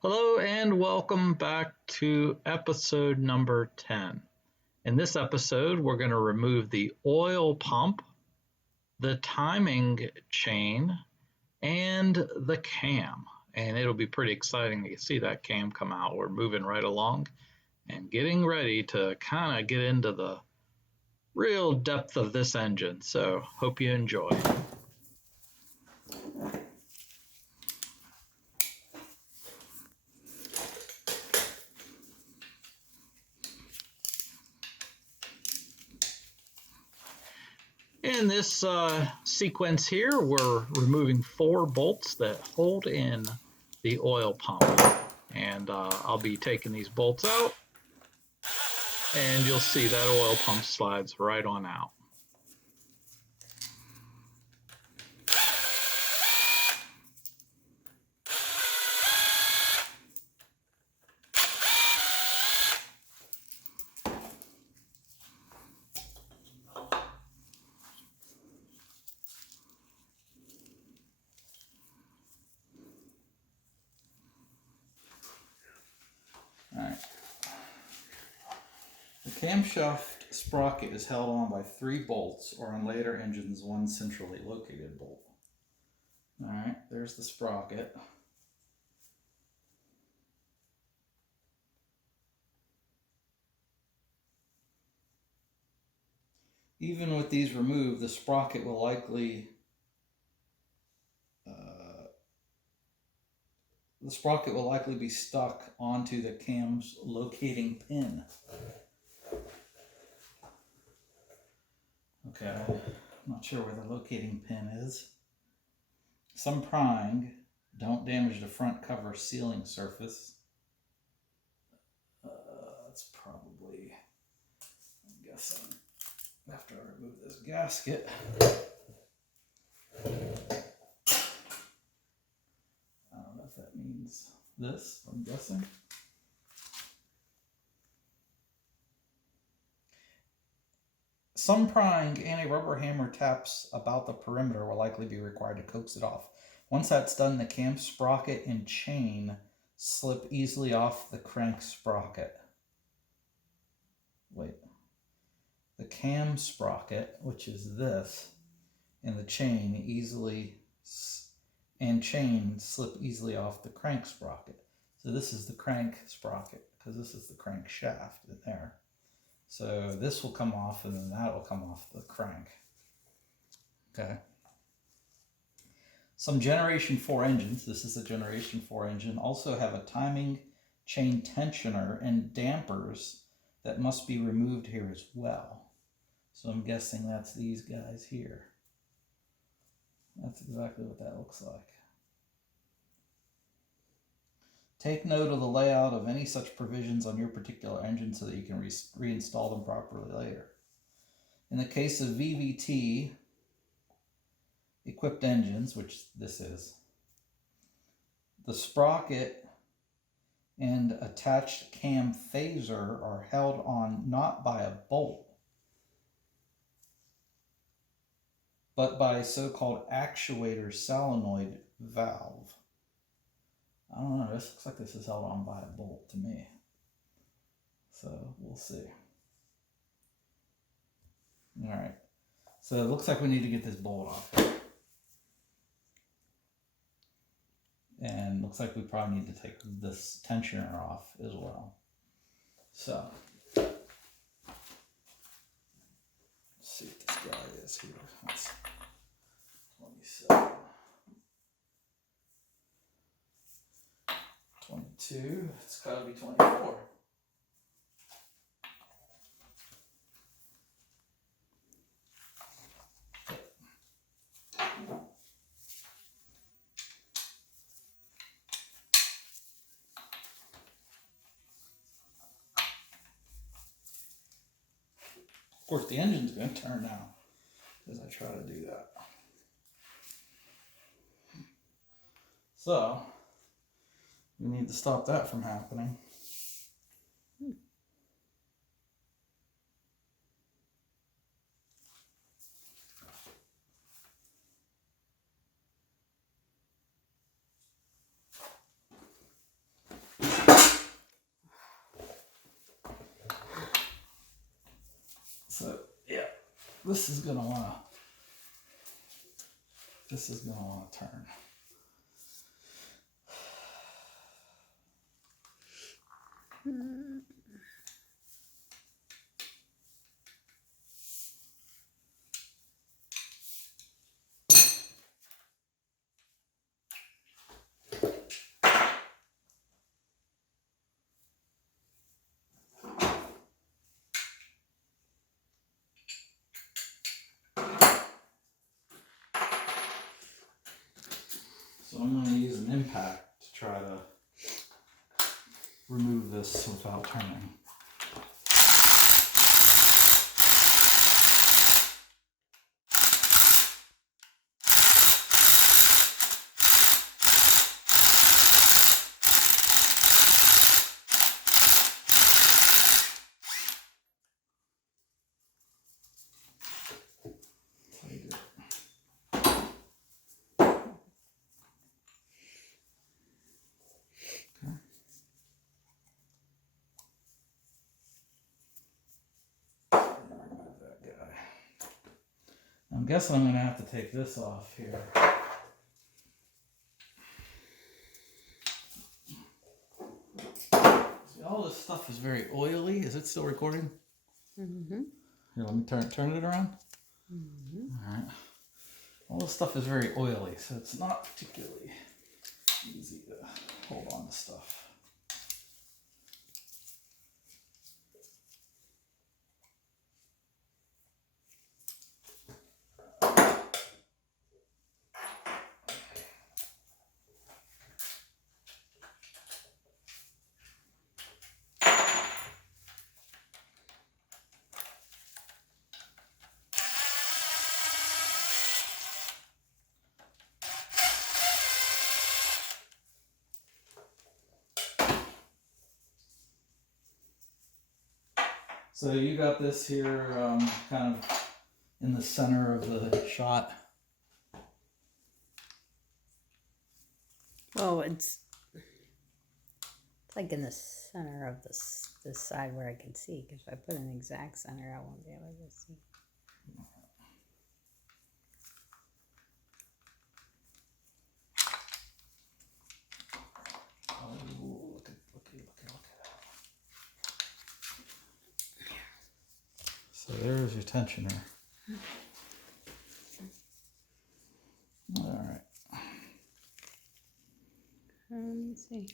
Hello and welcome back to episode number 10. In this episode, we're going to remove the oil pump, the timing chain, and the cam. And it'll be pretty exciting to see that cam come out. We're moving right along and getting ready to kind of get into the real depth of this engine. So hope you enjoy. In this sequence here, we're removing 4 bolts that hold in the oil pump. And I'll be taking these bolts out, and you'll see that oil pump slides right on out. Alright. The camshaft sprocket is held on by 3 bolts, or on later engines, 1 centrally located bolt. Alright, there's the sprocket. Even with these removed, the sprocket will likely be stuck onto the cam's locating pin. Okay, I'm not sure where the locating pin is. Some prying, don't damage the front cover sealing surface. That's probably, I'm guessing, after I remove this gasket. I don't know if that means this, I'm guessing. Some prying and a rubber hammer taps about the perimeter will likely be required to coax it off. Once that's done, the cam sprocket and chain slip easily off the crank sprocket. Wait. The cam sprocket, which is this, and the chain slip easily off the crank sprocket. So this is the crank sprocket, because this is the crankshaft in there. So this will come off, and then that will come off the crank. Okay. Some Generation 4 engines, this is a Generation 4 engine, also have a timing chain tensioner and dampers that must be removed here as well. So I'm guessing that's these guys here. That's exactly what that looks like. Take note of the layout of any such provisions on your particular engine so that you can reinstall them properly later. In the case of VVT equipped engines, which this is, the sprocket and attached cam phaser are held on not by a bolt, but by a so-called actuator solenoid valve. I don't know, this looks like this is held on by a bolt to me. So we'll see. Alright, so it looks like we need to get this bolt off here. And looks like we probably need to take this tensioner off as well. So, let's see what this guy is here. That's 27. 22, it's gotta be 24. Of course, the engine's going to turn now as I try to do that. So, we need to stop that from happening. this is gonna wanna turn. So I'm going to use an impact to try to remove this without turning. I'm guessing I'm going to have to take this off here. See, all this stuff is very oily. Is it still recording? Mm-hmm. Here, let me turn it around. Mm-hmm. All right. All this stuff is very oily, so it's not particularly easy to hold on to stuff. So you got this here kind of in the center of the shot. Well, it's like in the center of this side where I can see, because if I put an exact center, I won't be able to see. Oh, look at that. So there's your tensioner. All right. Let me see.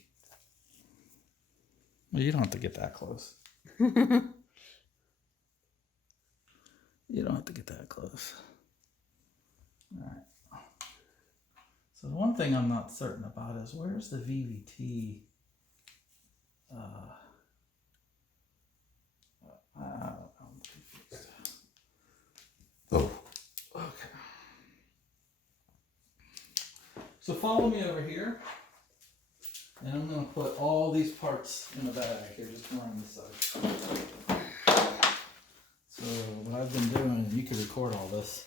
Well, you don't have to get that close. You don't have to get that close. All right. So the one thing I'm not certain about is where's the VVT? I'm confused. Oh. Okay. So follow me over here. And I'm going to put all these parts in a bag here, just around this side. So what I've been doing, and you can record all this,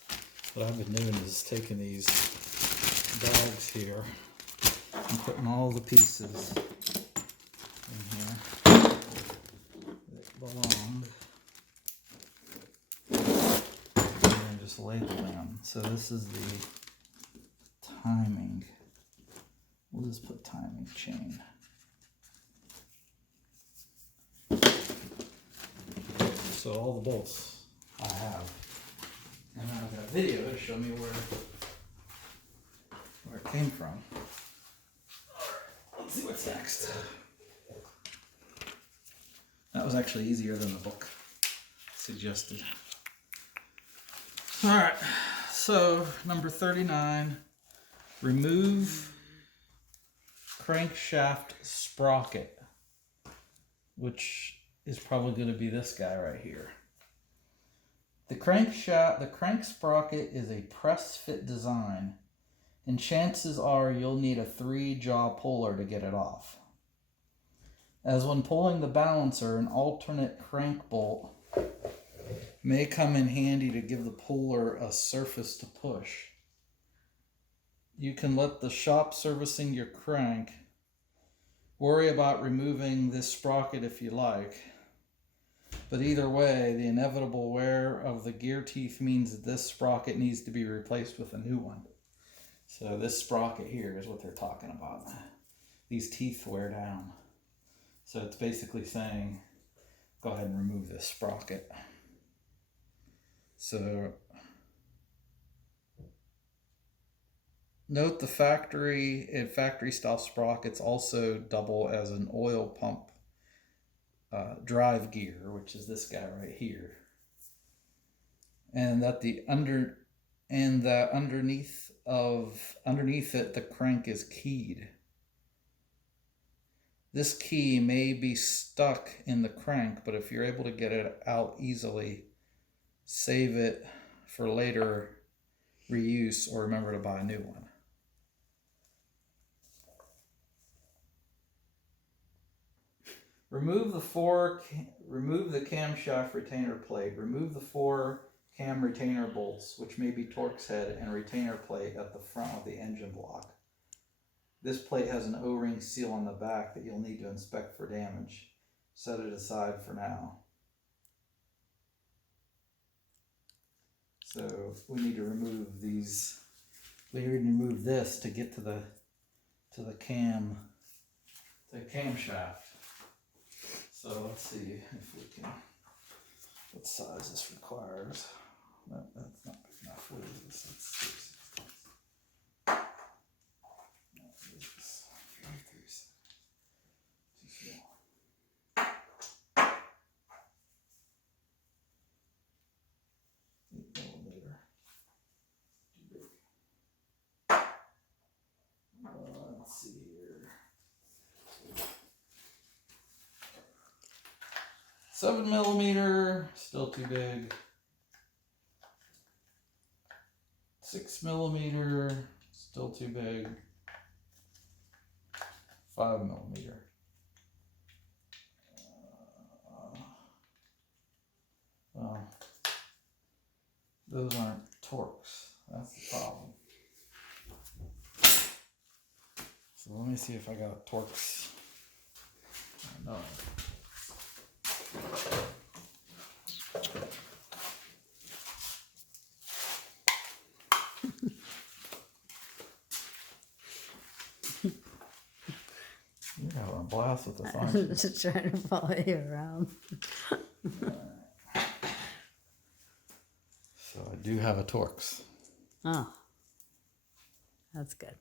what I've been doing is taking these bags here and putting all the pieces in here that belong, and then just labeling them. So this is the timing. We'll just put timing chain. So all the bolts I have, and I've got a video to show me where it came from. Let's see what's next. That was actually easier than the book suggested. All right, so number 39, remove crankshaft sprocket, which is probably going to be this guy right here. The crank sprocket is a press fit design, and chances are you'll need a 3-jaw puller to get it off. As when pulling the balancer, an alternate crank bolt may come in handy to give the puller a surface to push. You can let the shop servicing your crank worry about removing this sprocket if you like, But either way, the inevitable wear of the gear teeth means that this sprocket needs to be replaced with a new one. So this sprocket here is what they're talking about. These teeth wear down. So it's basically saying, go ahead and remove this sprocket. So note the factory style sprockets also double as an oil pump drive gear, which is this guy right here. And that underneath it the crank is keyed. This key may be stuck in the crank, but if you're able to get it out easily, save it for later reuse or remember to buy a new one. Remove the camshaft retainer plate. Remove the 4 cam retainer bolts, which may be Torx head and retainer plate at the front of the engine block. This plate has an O-ring seal on the back that you'll need to inspect for damage. Set it aside for now. So we need to remove these. We need to remove this to get to the camshaft. So let's see if we can. What size this requires? That's not big enough. What is this? It's 8mm. Too big. Let's see here. 7mm, still too big. 6mm, still too big. 5mm. Well, those aren't Torx. That's the problem. So let me see if I got a Torx. No. You're having a blast with this, aren't you? I'm just trying to follow you around. So I do have a Torx. Oh, that's good.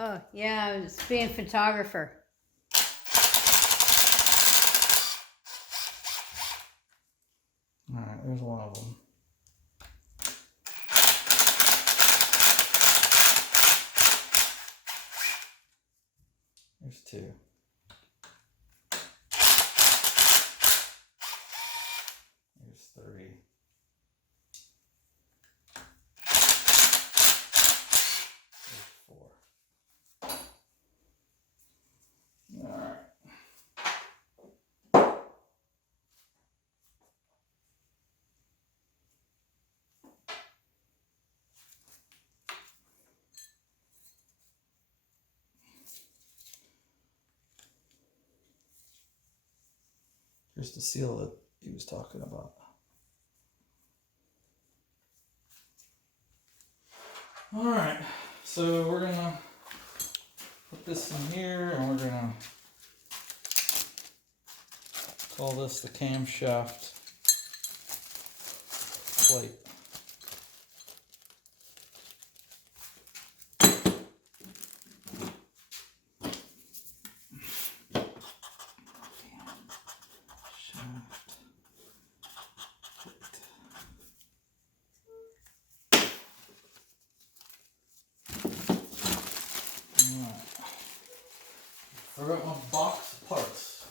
Oh, yeah, I was being a photographer. Alright, there's one of them. There's 2. There's 3. There's 4. Alright. Here's the seal that he was talking about. Alright, so we're gonna put this in here and we're gonna call this the camshaft plate. where I got my box of parts.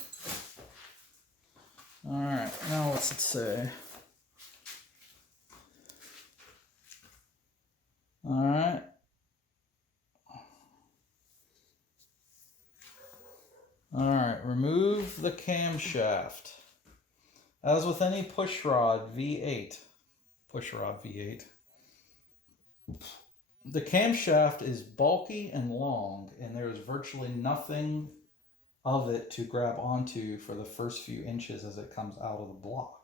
Alright, now what's it say? Alright. Alright, remove the camshaft. As with any pushrod V8, the camshaft is bulky and long, and there's virtually nothing of it to grab onto for the first few inches as it comes out of the block.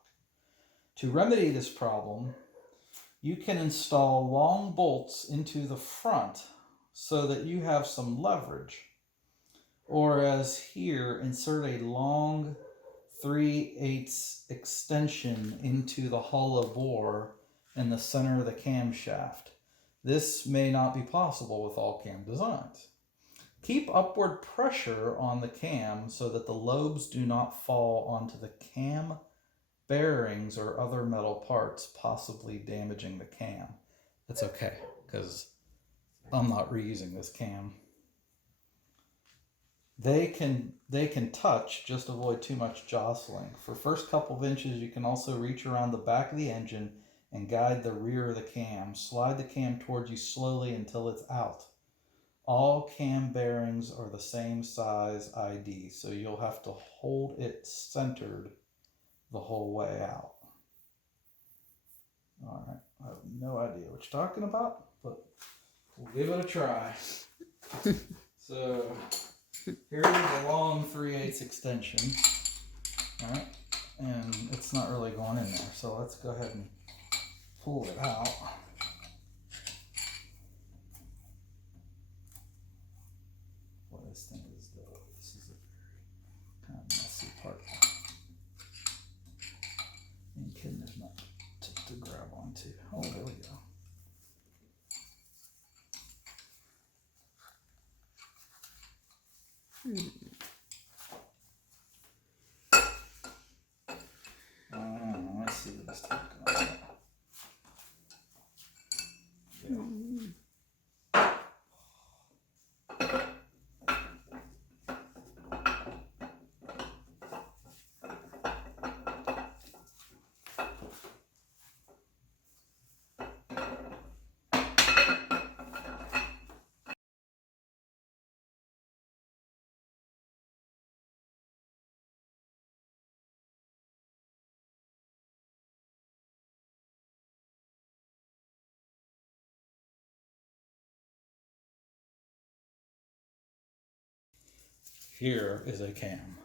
To remedy this problem, you can install long bolts into the front so that you have some leverage. Or as here, insert a long 3/8 extension into the hollow bore in the center of the camshaft. This may not be possible with all cam designs. Keep upward pressure on the cam so that the lobes do not fall onto the cam bearings or other metal parts, possibly damaging the cam. It's okay, because I'm not reusing this cam. They can touch, just avoid too much jostling. For first couple of inches, you can also reach around the back of the engine and guide the rear of the cam. Slide the cam towards you slowly until it's out. All cam bearings are the same size ID, so you'll have to hold it centered the whole way out. Alright, I have no idea what you're talking about, but we'll give it a try. So, here's a long 3/8 extension. Alright, and it's not really going in there, so let's go ahead and pull it out. Boy, this thing is this is a very kind of messy part. Ain't kidding, there's not to grab onto. Oh, there we go. I see what it's talking about. Here is a cam.